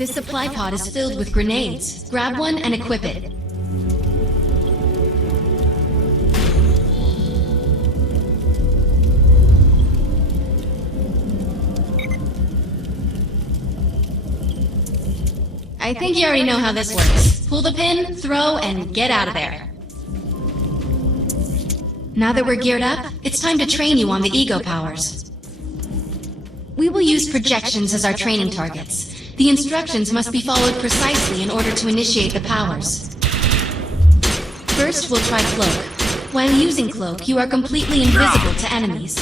This supply pod is filled with grenades. Grab one and equip it. I think you already know how this works. Pull the pin, throw, and get out of there. Now that we're geared up, it's time to train you on the ego powers. We will use projections as our training targets. The instructions must be followed precisely in order to initiate the powers. First, we'll try Cloak. While using Cloak, you are completely invisible to enemies.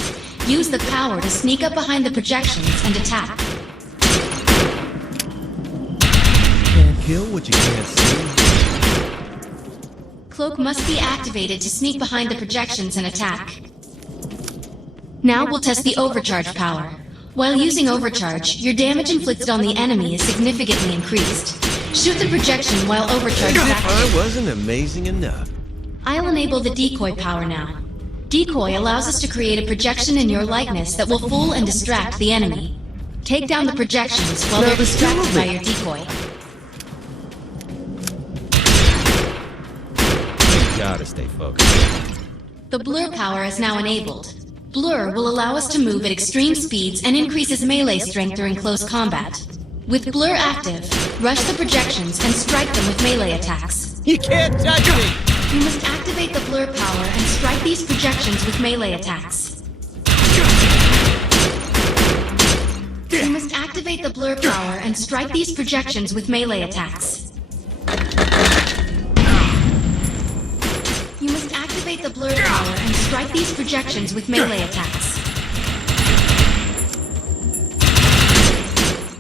Use the power to sneak up behind the projections and attack. Can't kill what you can't see. Cloak must be activated to sneak behind the projections and attack. Now we'll test the overcharge power. While using overcharge, your damage inflicted on the enemy is significantly increased. Shoot the projection while overcharge is active. I wasn't amazing enough. I'll enable the decoy power now. Decoy allows us to create a projection in your likeness that will fool and distract the enemy. Take down the projections while they're distracted by your decoy. You gotta stay focused. The blur power is now enabled. Blur will allow us to move at extreme speeds and increases melee strength during close combat. With Blur active, rush the projections and strike them with melee attacks. You can't touch me! You must activate the Blur power and strike these projections with melee attacks. You must activate the Blur power and strike these projections with melee attacks. You must activate the Blur power and strike these projections with melee attacks.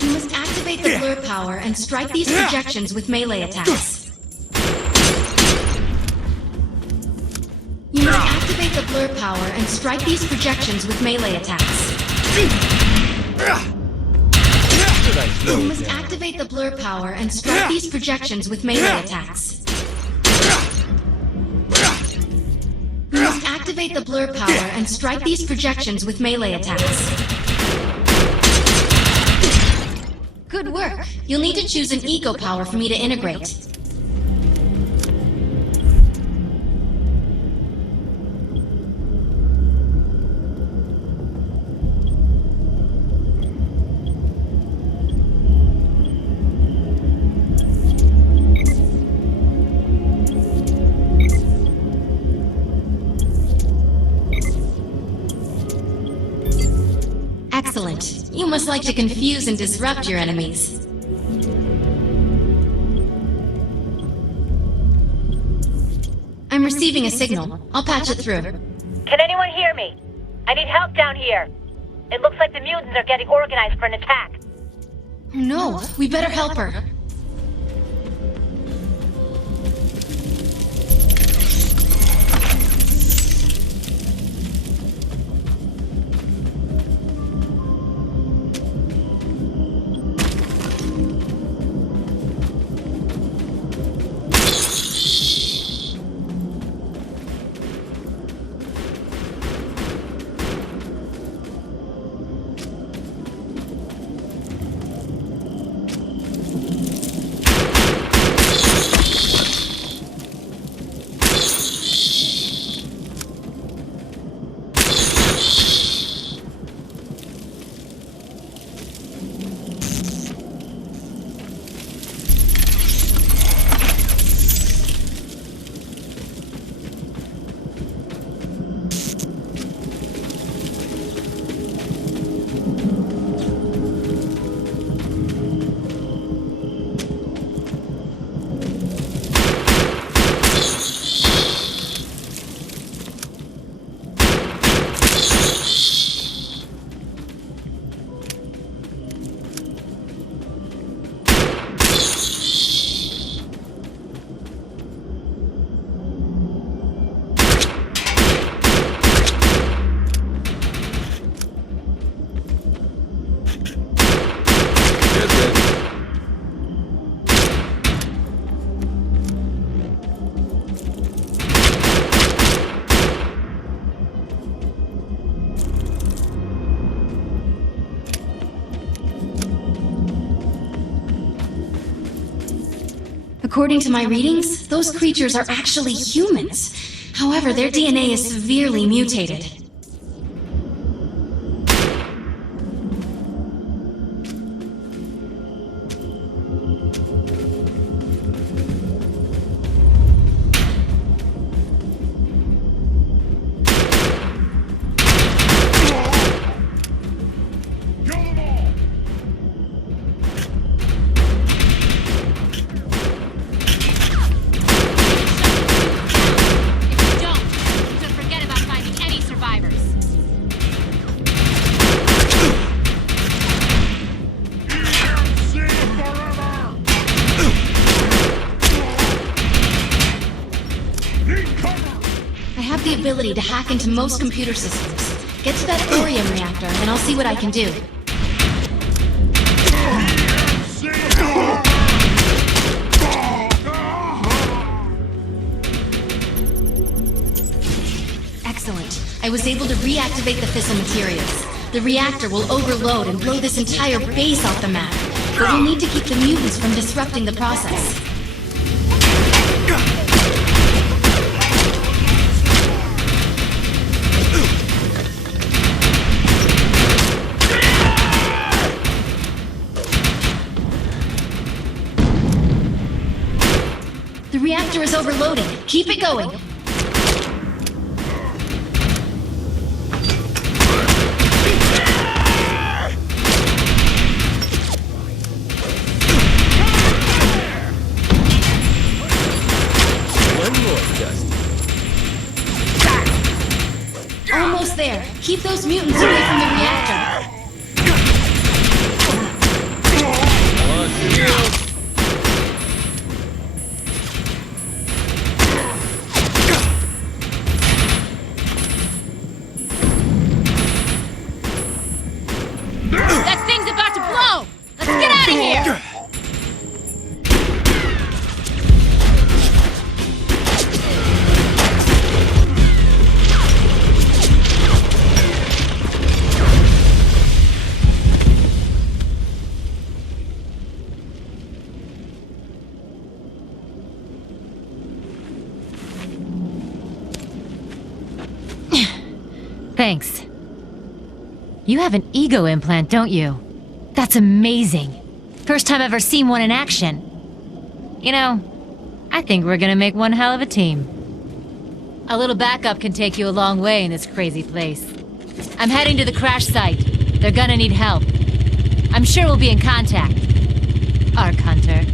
You must activate the Blur power and strike these projections with melee attacks. You must activate the Blur power and strike these projections with melee attacks. You must activate the Blur power and strike these projections with melee attacks. You must activate the Blur power and strike these projections with melee attacks. Good work! You'll need to choose an eco power for me to integrate. Excellent. You must like to confuse and disrupt your enemies. I'm receiving a signal. I'll patch it through. Can anyone hear me? I need help down here. It looks like the mutants are getting organized for an attack. No, we better help her. According to my readings, those creatures are actually humans. However, their DNA is severely mutated. Ability to hack into most computer systems. Get to that thorium reactor, and I'll see what I can do. Excellent. I was able to reactivate the fissile materials. The reactor will overload and blow this entire base off the map, but we'll need to keep the mutants from disrupting the process. The reactor is overloading. Keep it going. One more, Dusty. Almost there. Keep those mutants away from the reactor. That thing's about to blow! Let's get out of here! Thanks. You have an ego implant, don't you? That's amazing. First time I've ever seen one in action. You know, I think we're gonna make one hell of a team. A little backup can take you a long way in this crazy place. I'm heading to the crash site. They're gonna need help. I'm sure we'll be in contact. Arc Hunter.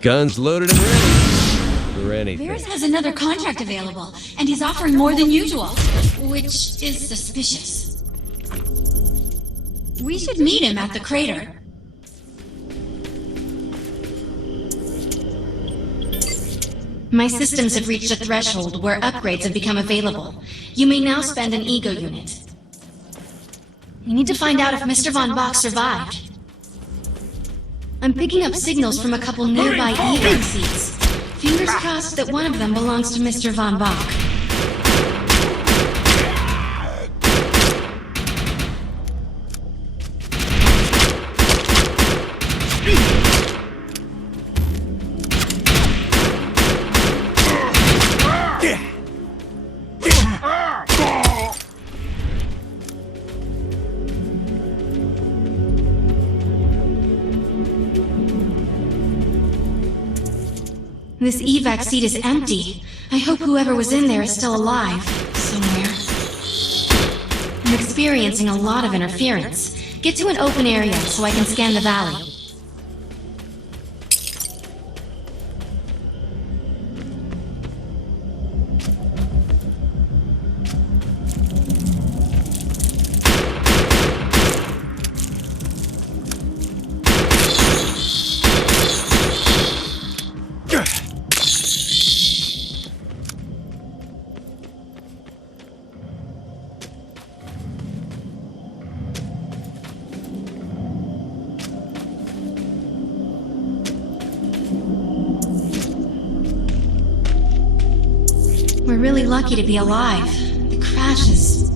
Guns loaded and ready for anything. Varys has another contract available, and he's offering more than usual, which is suspicious. We should meet him at the crater. My systems have reached a threshold where upgrades have become available. You may now spend an ego unit. You need to find out if Mr. Von Bach survived. I'm picking up signals from a couple nearby evac seats. Fingers crossed that one of them belongs to Mr. Von Bach. This evac seat is empty. I hope whoever was in there is still alive, somewhere. I'm experiencing a lot of interference. Get to an open area so I can scan the valley. We're really lucky to be alive. The crash is